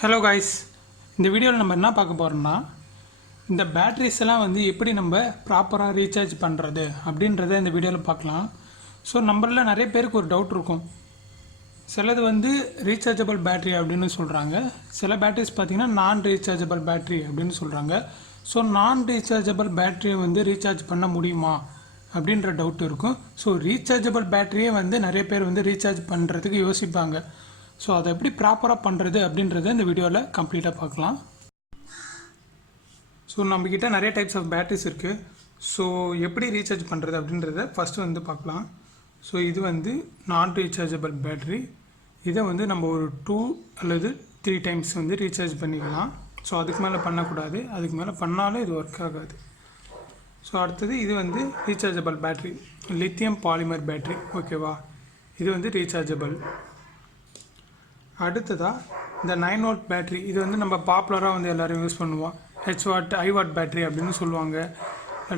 Hello guys, இந்த வீடியோவில் நம்ம என்ன பார்க்க போகிறோம்னா இந்த பேட்ரிஸ் எல்லாம் வந்து எப்படி நம்ம ப்ராப்பராக ரீசார்ஜ் பண்ணுறது அப்படின்றத இந்த வீடியோவில் பார்க்கலாம். ஸோ நம்மளில் நிறைய பேருக்கு ஒரு டவுட் இருக்கும். சிலது வந்து ரீசார்ஜபிள் பேட்ரி அப்படின்னு சொல்கிறாங்க, சில பேட்ரிஸ் பார்த்திங்கன்னா நான் ரீசார்ஜபிள் பேட்ரி அப்படின்னு சொல்கிறாங்க. ஸோ நான் ரீசார்ஜபிள் பேட்ரியை வந்து ரீசார்ஜ் பண்ண முடியுமா அப்படின்ற டவுட் இருக்கும். ஸோ ரீசார்ஜபிள் பேட்டரியே வந்து நிறைய பேர் வந்து ரீசார்ஜ் பண்ணுறதுக்கு யோசிப்பாங்க. ஸோ அதை எப்படி ப்ராப்பராக பண்ணுறது அப்படின்றத இந்த வீடியோவில் கம்ப்ளீட்டாக பார்க்கலாம். ஸோ நம்மக்கிட்ட நிறைய டைப்ஸ் ஆஃப் பேட்டரிஸ் இருக்குது. ஸோ எப்படி ரீசார்ஜ் பண்ணுறது அப்படின்றத ஃபஸ்ட்டு வந்து பார்க்கலாம். ஸோ இது வந்து நான் ரீசார்ஜபிள் பேட்ரி. இதை வந்து நம்ம ஒரு 2 அல்லது 3 டைம்ஸ் வந்து ரீசார்ஜ் பண்ணிக்கலாம். ஸோ அதுக்கு மேலே பண்ணக்கூடாது, அதுக்கு மேலே பண்ணாலும் இது ஒர்க் ஆகாது. ஸோ அடுத்தது இது வந்து rechargeable battery, lithium polymer battery. ஓகேவா, இது வந்து ரீசார்ஜபிள். அடுத்ததாக இந்த 9 வோல்ட் பேட்ரி, இது வந்து நம்ம பாப்புலராக வந்து எல்லோரும் யூஸ் பண்ணுவோம். ஹெச்வாட் ஐவாட் பேட்ரி அப்படின்னு சொல்லுவாங்க,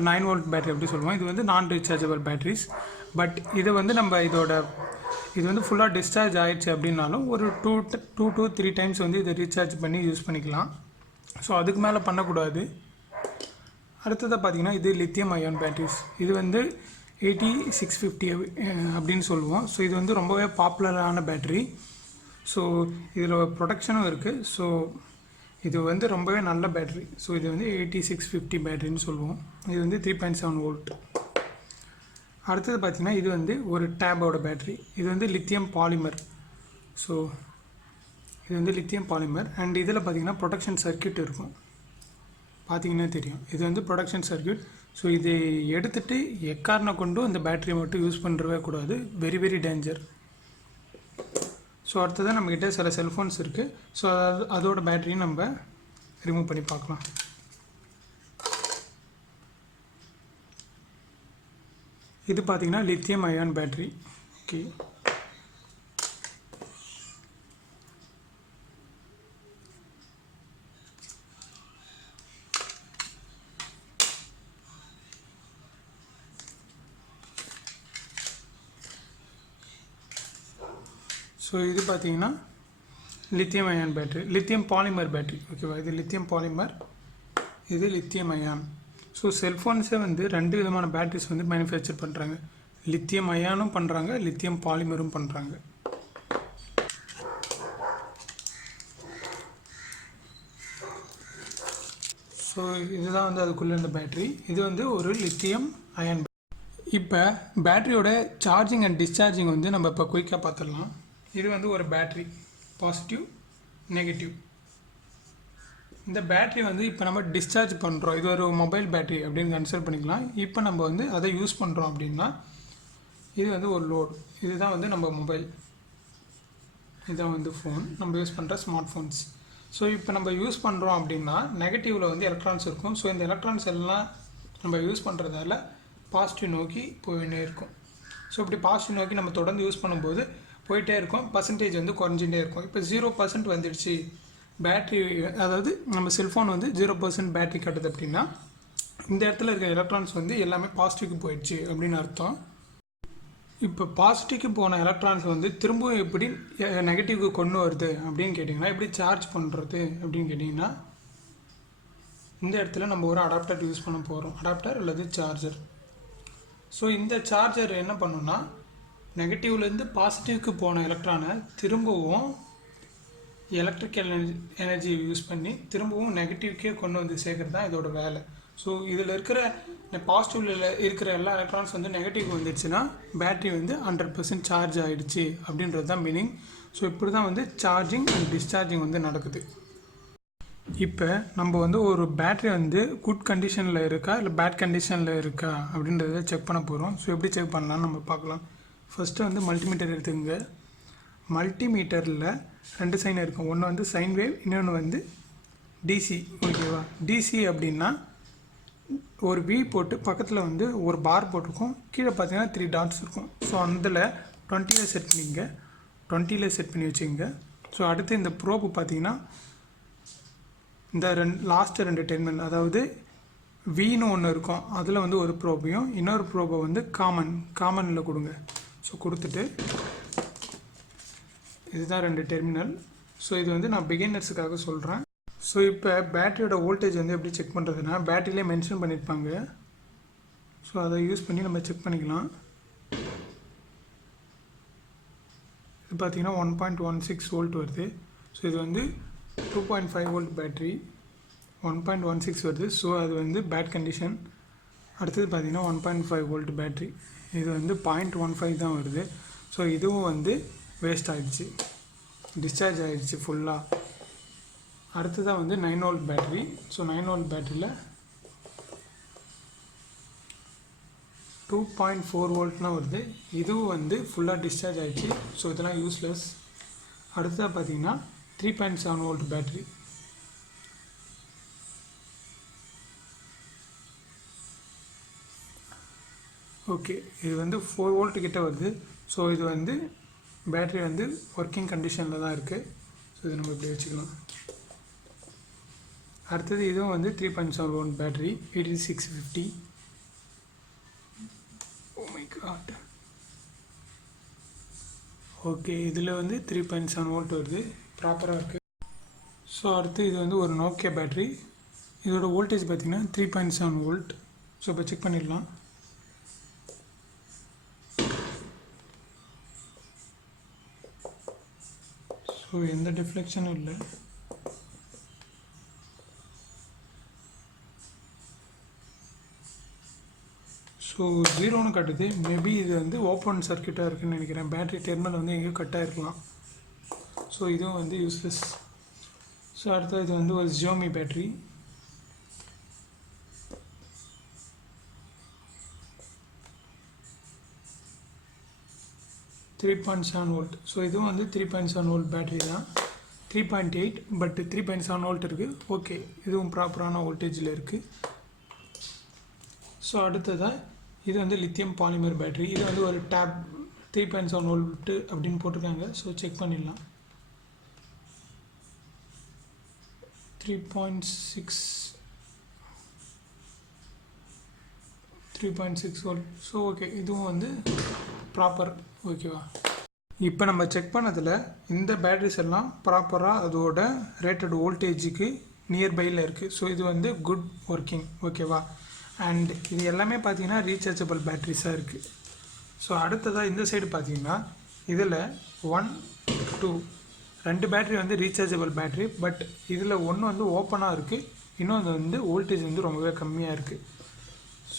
9 வோல்ட் பேட்ரி அப்படி சொல்லுவோம். இது வந்து நான் ரீசார்ஜபிள் பேட்ரிஸ். பட் இது வந்து நம்ம இது வந்து ஃபுல்லாக டிஸ்சார்ஜ் ஆகிடுச்சு அப்படின்னாலும் ஒரு 2 to 3 டைம்ஸ் வந்து இதை ரீசார்ஜ் பண்ணி யூஸ் பண்ணிக்கலாம். ஸோ அதுக்கு மேலே பண்ணக்கூடாது. அடுத்ததாக பார்த்திங்கன்னா இது லித்தியம் அயான் பேட்ரிஸ். இது வந்து 8650 அப்படின்னு சொல்லுவோம். ஸோ இது வந்து ரொம்பவே பாப்புலரான பேட்ரி. ஸோ இதில் ப்ரொடக்ஷனும் இருக்குது. ஸோ இது வந்து ரொம்பவே நல்ல பேட்ரி. ஸோ இது வந்து 8650 பேட்ரின்னு சொல்லுவோம். இது வந்து 3.7 வோல்ட். அடுத்தது பார்த்திங்கன்னா இது வந்து ஒரு டேபோட பேட்ரி. இது வந்து லித்தியம் பாலிமர். ஸோ இது வந்து லித்தியம் பாலிமர் அண்ட் இதில் பார்த்திங்கன்னா ப்ரொடக்ஷன் சர்க்யூட் இருக்கும், பார்த்திங்கன்னா தெரியும். இது வந்து ப்ரொடக்ஷன் சர்க்யூட். ஸோ இதை எடுத்துகிட்டு எக்காரணம் கொண்டும் இந்த பேட்டரியை மட்டும் யூஸ் பண்ணுறவே கூடாது, வெரி வெரி டேஞ்சர். ஸோ அடுத்ததான் நம்மக்கிட்ட சில செல்ஃபோன்ஸ் இருக்குது. ஸோ அதோட பேட்டரியும் நம்ம ரிமூவ் பண்ணி பார்க்கலாம். இது பார்த்திங்கன்னா lithium ion battery. Okay, so இது பார்த்திங்கன்னா lithium ion battery, lithium polymer battery. ஓகேவா, இது லித்தியம் பாலிமர், இது லித்தியம் அயான். ஸோ செல்ஃபோன்ஸே வந்து 2 விதமான பேட்ரிஸ் வந்து மேனுஃபேக்சர் பண்ணுறாங்க. லித்தியம் அயானும் பண்ணுறாங்க, லித்தியம் பாலிமரும் பண்ணுறாங்க. ஸோ இதுதான் வந்து அதுக்குள்ளே இருந்த பேட்ரி. இது வந்து ஒரு லித்தியம் அயான். இப்போ பேட்டரியோட சார்ஜிங் அண்ட் டிஸ்சார்ஜிங் வந்து நம்ம இப்போ குயிக்காக பார்த்துடலாம். இது வந்து ஒரு பேட்ரி, பாசிட்டிவ் நெகட்டிவ். இந்த பேட்ரி வந்து இப்போ நம்ம டிஸ்சார்ஜ் பண்ணுறோம், இது ஒரு மொபைல் பேட்ரி அப்படின்னு கன்சிடர் பண்ணிக்கலாம். இப்போ நம்ம வந்து அதை யூஸ் பண்ணுறோம் அப்படின்னா இது வந்து ஒரு லோட். இதுதான் வந்து நம்ம மொபைல், இதுதான் வந்து ஃபோன், நம்ம யூஸ் பண்ணுற ஸ்மார்ட் ஃபோன்ஸ். ஸோ இப்போ நம்ம யூஸ் பண்ணுறோம் அப்படின்னா நெகட்டிவில் வந்து எலக்ட்ரான்ஸ் இருக்கும். ஸோ இந்த எலக்ட்ரான்ஸ் எல்லாம் நம்ம யூஸ் பண்ணுறதால பாசிட்டிவ் நோக்கி போயின்னே இருக்கும். ஸோ இப்படி பாசிட்டிவ் நோக்கி நம்ம தொடர்ந்து யூஸ் பண்ணும்போது போயிட்டே இருக்கும், பர்சன்டேஜ் வந்து குறைஞ்சிட்டே இருக்கும். இப்போ 0% வந்துடுச்சு பேட்ரி, அதாவது நம்ம செல்ஃபோன் வந்து 0% பேட்ரி கட்டுது அப்படின்னா இந்த இடத்துல இருக்கிற எலக்ட்ரான்ஸ் வந்து எல்லாமே பாசிட்டிவ்க்கு போயிடுச்சு அப்படின்னு அர்த்தம். இப்போ பாசிட்டிவ்க்கு போன எலக்ட்ரான்ஸ் வந்து திரும்பவும் எப்படி நெகட்டிவ்க்கு கொண்டு வருது அப்படின்னு கேட்டிங்கன்னா, எப்படி சார்ஜ் பண்ணுறது அப்படின்னு கேட்டிங்கன்னா, இந்த இடத்துல நம்ம ஒரு அடாப்டர் யூஸ் பண்ண போகிறோம், அடாப்டர் அல்லது சார்ஜர். ஸோ இந்த சார்ஜர் என்ன பண்ணுன்னா, நெகட்டிவ்லேருந்து பாசிட்டிவ்க்கு போன எலக்ட்ரானை திரும்பவும் எலக்ட்ரிக்கல் எனர்ஜி யூஸ் பண்ணி திரும்பவும் நெகட்டிவ்க்கே கொண்டு வந்து சேர்க்குறது தான் இதோட வேலை. ஸோ இதில் இருக்கிற பாசிட்டிவில் இருக்கிற எல்லா எலக்ட்ரான்ஸ் வந்து நெகட்டிவ் வந்துடுச்சுன்னா பேட்ரி வந்து 100% சார்ஜ் ஆகிடுச்சு அப்படின்றது தான் மீனிங். ஸோ இப்படி தான் வந்து சார்ஜிங் அண்ட் டிஸ்சார்ஜிங் வந்து நடக்குது. இப்போ நம்ம வந்து ஒரு பேட்ரி வந்து குட் கண்டிஷனில் இருக்கா இல்லை பேட் கண்டிஷனில் இருக்கா அப்படின்றத செக் பண்ண போகிறோம். ஸோ எப்படி செக் பண்ணலான்னு நம்ம பார்க்கலாம். ஃபஸ்ட்டு வந்து மல்டிமீட்டர் எடுத்துங்க. மல்டிமீட்டரில் 2 சைன் இருக்கும், ஒன்று வந்து சைன் வேவ், இன்னொன்று வந்து டிசி. ஓகேவா, டிசி அப்படின்னா ஒரு வி போட்டு பக்கத்தில் வந்து ஒரு பார் போட்டிருக்கும், கீழே பார்த்தீங்கன்னா 3 டாட்ஸ் இருக்கும். ஸோ அதில் 20ல் செட் பண்ணிங்க, 20ல் செட் பண்ணி வச்சுங்க. ஸோ அடுத்து இந்த ப்ரோப்பு பார்த்தீங்கன்னா இந்த லாஸ்ட்டு 2 டெர்மினல், அதாவது வின்னு ஒன்று இருக்கும், அதில் வந்து ஒரு ப்ரோபையும் இன்னொரு ப்ரோபை வந்து காமனில் கொடுங்க. ஸோ கொடுத்துட்டு இதுதான் 2 டெர்மினல். ஸோ இது வந்து நான் பிகினர்ஸுக்காக சொல்கிறேன். ஸோ இப்போ பேட்டரியோட வோல்டேஜ் வந்து எப்படி செக் பண்ணுறதுன்னா பேட்டரியிலே மென்ஷன் பண்ணியிருப்பாங்க. ஸோ அதை யூஸ் பண்ணி நம்ம செக் பண்ணிக்கலாம். இது பார்த்திங்கன்னா 1.16 வோல்ட் வருது. ஸோ இது வந்து 2.5 வோல்ட் பேட்ரி 1.16 வருது. ஸோ அது வந்து பேட் கண்டிஷன். அடுத்தது பார்த்திங்கன்னா 1.5 வோல்ட் பேட்ரி இது வந்து 0.15 தான் வருது. ஸோ இதுவும் வந்து வேஸ்ட் ஆகிடுச்சு, டிஸ்சார்ஜ் ஆகிடுச்சு ஃபுல்லாக. அடுத்ததாக வந்து 9 வோல்ட் பேட்ரி. ஸோ 9 வோல்ட் பேட்டரியில் 2.4 வோல்ட்லாம் வருது. இதுவும் வந்து ஃபுல்லாக டிஸ்சார்ஜ் ஆகிடுச்சு. ஸோ இதெல்லாம் யூஸ்லெஸ். அடுத்ததாக பார்த்தீங்கன்னா 3.7 வோல்ட் பேட்ரி. ஓகே, இது வந்து 4 வோல்ட் கிட்ட வருது. ஸோ இது வந்து பேட்ரி வந்து ஒர்க்கிங் கண்டிஷனில் தான் இருக்குது. ஸோ இதை நம்ம இப்படி வச்சுக்கலாம். அடுத்தது இதுவும் வந்து 3.7 volt battery 8650. Oh my god. Okay, இதில் வந்து 3.7 வோல்ட் வருது, ப்ராப்பராக இருக்குது. ஸோ அடுத்து இது வந்து ஒரு நோக்கியா பேட்ரி. இதோட வோல்டேஜ் பார்த்திங்கன்னா 3.7 வோல்ட். ஸோ இப்போ செக் பண்ணிடலாம். ஸோ எந்த டிஃப்ளெக்ஷனும் இல்லை. ஸோ 0ன்னு காட்டுது. மேபி இது வந்து ஓப்பன் சர்க்கியூட்டாக இருக்குதுன்னு நினைக்கிறேன். பேட்ரி டெர்மினல் வந்து எங்கேயும் கட் ஆகிருக்கலாம். ஸோ இதுவும் வந்து யூஸ்லெஸ். ஸோ அடுத்தது இது வந்து ஒரு ஜியோமி பேட்ரி. $3.7 வோல்ட். ஸோ இதுவும் வந்து 3.7 வோல்ட் பேட்ரி தான். 3.8 பட் 3.7 வோல்ட் இருக்குது. ஓகே, இதுவும் ப்ராப்பரான வோல்டேஜில் இருக்குது. ஸோ அடுத்ததாக இது வந்து லித்தியம் பாலிமர் பேட்ரி. இது வந்து ஒரு டேப் 3.7 வோல்ட்டு அப்படின்னு போட்டிருக்காங்க. ஸோ செக் பண்ணிடலாம். 3.6 வோல்ட். ஸோ ஓகே, இதுவும் வந்து ப்ராப்பர். ஓகேவா, இப்போ நம்ம செக் பண்ணதில் இந்த பேட்ரிஸ் எல்லாம் ப்ராப்பராக அதோட ரேட்டட் வோல்டேஜுக்கு நியர்பையில் இருக்குது. ஸோ இது வந்து குட் ஒர்க்கிங். ஓகேவா, அண்ட் இது எல்லாமே பார்த்தீங்கன்னா ரீசார்ஜபிள் பேட்ரிஸாக இருக்குது. ஸோ அடுத்ததாக இந்த சைடு பார்த்தீங்கன்னா இதில் 1, 2 2 பேட்ரி வந்து ரீசார்ஜபிள் பேட்ரி. பட் இதில் ஒன்று வந்து ஓப்பனாக இருக்குது, இன்னொன்று வந்து வோல்டேஜ் வந்து ரொம்பவே கம்மியாக இருக்குது.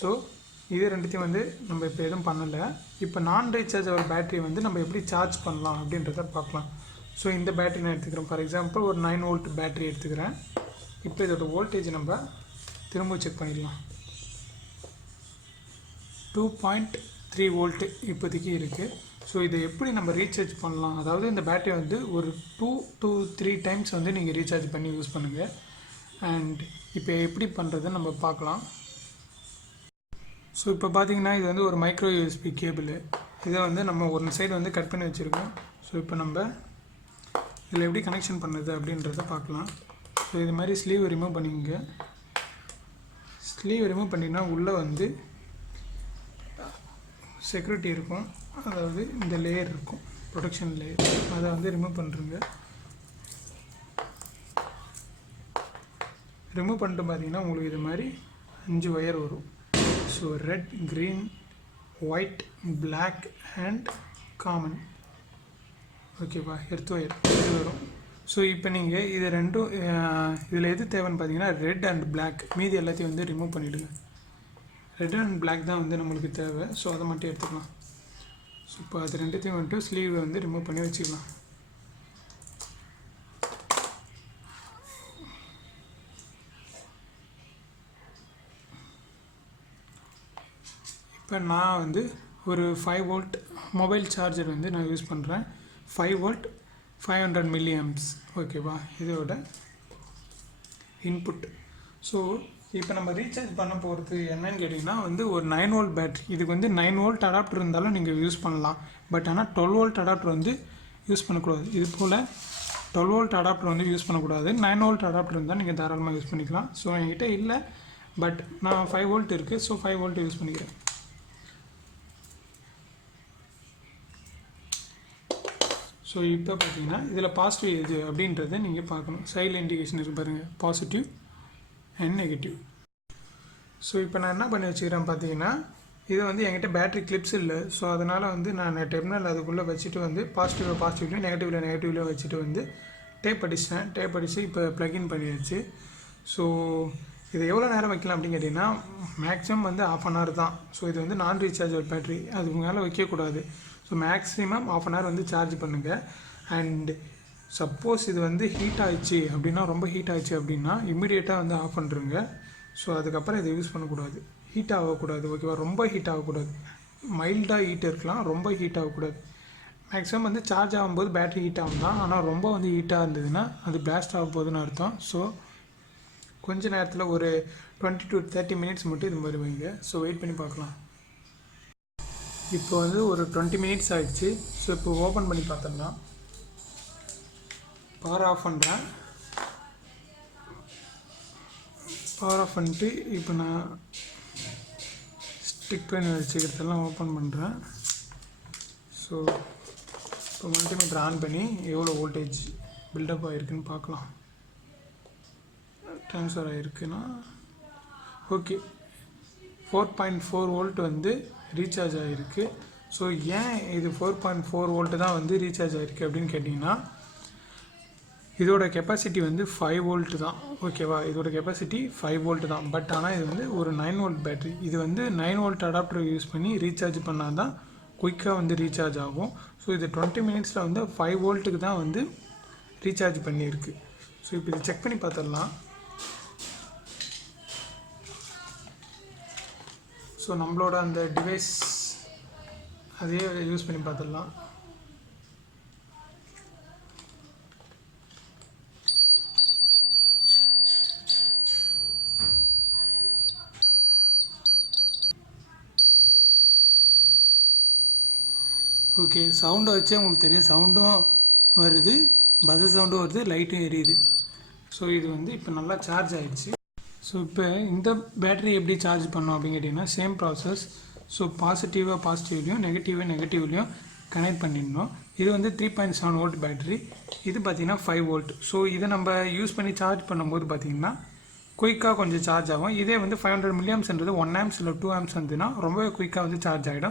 ஸோ இது ரெண்டுத்தையும் வந்து நம்ம இப்போ எதுவும் பண்ணலை. இப்போ நான் ரீசார்ஜபிள் பேட்ரி வந்து நம்ம எப்படி சார்ஜ் பண்ணலாம் அப்படின்றத பார்க்கலாம். ஸோ இந்த பேட்ரி நான் எடுத்துக்கிறேன். ஃபார் எக்ஸாம்பிள் ஒரு 9 வோல்ட் பேட்ரி எடுத்துக்கிறேன். இப்போ இதோட வோல்டேஜ் நம்ம திரும்ப செக் பண்ணிடலாம். 2.3 வோல்ட்டு இப்போதைக்கு இருக்குது. ஸோ இதை எப்படி நம்ம ரீசார்ஜ் பண்ணலாம், அதாவது இந்த பேட்டரி வந்து ஒரு 2 to 3 டைம்ஸ் வந்து நீங்கள் ரீசார்ஜ் பண்ணி யூஸ் பண்ணுங்கள். அண்ட் இப்போ எப்படி பண்ணுறதுன்னு நம்ம பார்க்கலாம். ஸோ இப்போ பார்த்தீங்கன்னா இது வந்து ஒரு மைக்ரோ யூஎஸ்பி கேபிள். இதை வந்து நம்ம ஒரு சைடு வந்து கட் பண்ணி வச்சுருக்கோம். ஸோ இப்போ நம்ம இதில் எப்படி கனெக்ஷன் பண்ணுறது அப்படின்றத பார்க்கலாம். ஸோ இது மாதிரி ஸ்லீவ் ரிமூவ் பண்ணிங்க. ஸ்லீவ் ரிமூவ் பண்ணிங்கன்னா உள்ளே வந்து செக்யூரிட்டி இருக்கும், அதாவது இந்த லேயர் இருக்கும், ப்ரொடெக்ஷன் லேயர். அதை வந்து ரிமூவ் பண்ணுறங்க. ரிமூவ் பண்ணிட்டு பார்த்தீங்கன்னா உங்களுக்கு இது மாதிரி 5 ஒயர் வரும். So red, green, white, black and common. ஓகேவா, எர்த் ஒயர் இது வரும். ஸோ இப்போ நீங்கள் இது ரெண்டும் இதில் எது தேவைன்னு பார்த்தீங்கன்னா ரெட் அண்ட் பிளாக். மீதி எல்லாத்தையும் வந்து ரிமூவ் பண்ணிவிடுங்க. ரெட் அண்ட் பிளாக் தான் வந்து நம்மளுக்கு தேவை. ஸோ அதை மட்டும் எடுத்துக்கலாம். ஸோ இப்போ அது ரெண்டுத்தையும் வந்துட்டு ஸ்லீவை வந்து ரிமூவ் பண்ணி வச்சுக்கலாம். இப்போ நான் வந்து ஒரு 5 வோல்ட் மொபைல் சார்ஜர் வந்து நான் யூஸ் பண்ணுறேன். 5 வோல்ட் 500 mAh. ஓகேவா, இதோட இன்புட். ஸோ இப்போ நம்ம ரீசார்ஜ் பண்ண போகிறது என்னன்னு கேட்டிங்கன்னா வந்து ஒரு 9 வோல்ட் பேட்ரி. இதுக்கு வந்து 9 வோல்ட் அடாப்டர் இருந்தாலும் நீங்கள் யூஸ் பண்ணலாம். பட் ஆனால் 12 வோல்ட் அடாப்டர் வந்து யூஸ் பண்ணக்கூடாது. இது போல் 12 வோல்ட் அடாப்டர் வந்து யூஸ் பண்ணக்கூடாது. 9 வோல்ட் அடாப்டர் இருந்தால் நீங்கள் தாராளமாக யூஸ் பண்ணிக்கலாம். ஸோ என்கிட்ட இல்லை, பட் நான் 5 வோல்ட் இருக்குது. ஸோ 5 வோல்ட் யூஸ் பண்ணிக்கிறேன். ஸோ இப்போ பார்த்தீங்கன்னா இதில் பாசிட்டிவ் எது அப்படின்றத நீங்கள் பார்க்கணும். சைடில் இண்டிகேஷன் இருக்குது பாருங்கள், பாசிட்டிவ் அண்ட் நெகட்டிவ். ஸோ இப்போ நான் என்ன பண்ணி வச்சுக்கிறேன் பார்த்தீங்கன்னா, இது வந்து என்கிட்ட பேட்ரி கிளிப்ஸ் இல்லை. ஸோ அதனால் வந்து நான் டெர்மினல் அதுக்குள்ளே வச்சுட்டு வந்து பாசிட்டிவ்லையும் நெகட்டிவ்லையும் வச்சுட்டு வந்து டேப் அடிச்சிட்டேன். டேப் அடித்து இப்போ ப்ளக்இன் பண்ணிடுச்சு. ஸோ இது எவ்வளோ நேரம் வைக்கலாம் அப்படின்னு கேட்டிங்கன்னா, மேக்ஸிமம் வந்து 1/2 அன் ஹவர் தான். ஸோ இது வந்து நான் ரீசார்ஜபிள் பேட்ரி, அதுக்கு மேலே வைக்கக்கூடாது. ஸோ மேக்ஸிமம் 1/2 அன் ஹவர் வந்து சார்ஜ் பண்ணுங்கள். அண்ட் சப்போஸ் இது வந்து ஹீட் ஆகிடுச்சு அப்படின்னா, ரொம்ப ஹீட் ஆகிடுச்சு அப்படின்னா இம்மிடியேட்டாக வந்து ஆஃப் பண்ணுறங்க. ஸோ அதுக்கப்புறம் இதை யூஸ் பண்ணக்கூடாது. ஹீட் ஆகக்கூடாது, ஓகேவா? ரொம்ப ஹீட் ஆகக்கூடாது. மைல்டாக ஹீட் இருக்கலாம், ரொம்ப ஹீட் ஆகக்கூடாது. மேக்ஸிமம் வந்து சார்ஜ் ஆகும்போது பேட்ரி ஹீட் ஆகும் தான், ஆனால் ரொம்ப வந்து ஹீட்டாக இருந்ததுன்னா அது பிளாஸ்ட் ஆக போகுதுன்னு அர்த்தம். ஸோ கொஞ்ச நேரத்தில் ஒரு 20 to 30 மினிட்ஸ் மட்டும் இது மாதிரி வைங்க. ஸோ வெயிட் பண்ணி பார்க்கலாம். இப்போ வந்து ஒரு 20 மினிட்ஸ் ஆகிடுச்சு. ஸோ இப்போ ஓப்பன் பண்ணி பார்த்துடலாம். பவர் ஆஃப் பண்ணுறேன். பவர் ஆஃப் பண்ணிட்டு இப்போ நான் ஸ்டிக் பண்ணி வச்சுக்கிறதெல்லாம் ஓப்பன் பண்ணுறேன். ஸோ இப்போ மல்டிமீட்டர் ஆன் பண்ணி எவ்வளோ வோல்டேஜ் பில்டப் ஆகிருக்குன்னு பார்க்கலாம். ட்ரான்ஸ்ஃபர் ஆகிருக்குன்னா ஓகே, 4.4 வோல்ட் வந்து ரீசார்ஜ் ஆகிருக்கு. ஸோ ஏன் இது 4.4 வோல்ட்டு தான் வந்து ரீசார்ஜ் ஆகிருக்கு அப்படின்னு கேட்டிங்கன்னா, இதோட கெப்பாசிட்டி வந்து 5 வோல்ட் தான், ஓகேவா? இதோட கெப்பாசிட்டி 5 வோல்ட் தான். பட் ஆனால் இது வந்து ஒரு 9 வோல்ட் பேட்ரி. இது வந்து 9 வோல்ட் அடாப்டர் யூஸ் பண்ணி ரீசார்ஜ் பண்ணால் தான் குயிக்காக வந்து ரீசார்ஜ் ஆகும். ஸோ இது 20 மினிட்ஸில் வந்து 5 வோல்ட்டுக்கு தான் வந்து ரீசார்ஜ் பண்ணியிருக்கு. ஸோ இப்போ இது செக் பண்ணி பார்த்துடலாம். ஸோ நம்மளோட அந்த டிவைஸ் அதையே யூஸ் பண்ணி பார்த்துடலாம். ஓகே, சவுண்டை வச்சே உங்களுக்கு தெரியும், சவுண்டும் வருது, பஜர் சவுண்டும் வருது, லைட்டும் எரியுது. ஸோ இது வந்து இப்போ நல்லா சார்ஜ் ஆகிடுச்சு. ஸோ இப்போ இந்த பேட்டரி எப்படி சார்ஜ் பண்ணோம் அப்படின்னு கேட்டிங்கன்னா, சேம் ப்ராசஸ். ஸோ பாசிட்டிவ்லையும் நெகட்டிவ்லையும் கனெக்ட் பண்ணிடணும். இது வந்து 3.7 வோல்ட் பேட்டரி, இது பார்த்திங்கன்னா 5 வோல்ட். ஸோ இதை நம்ம யூஸ் பண்ணி சார்ஜ் பண்ணும்போது பார்த்திங்கன்னா குயிக்காக கொஞ்சம் சார்ஜ் ஆகும். இதே வந்து 500 mAhன்றது 1 amps இல்லை 2 amps வந்துன்னா ரொம்பவே குயிக்காக வந்து சார்ஜ் ஆகிடும்.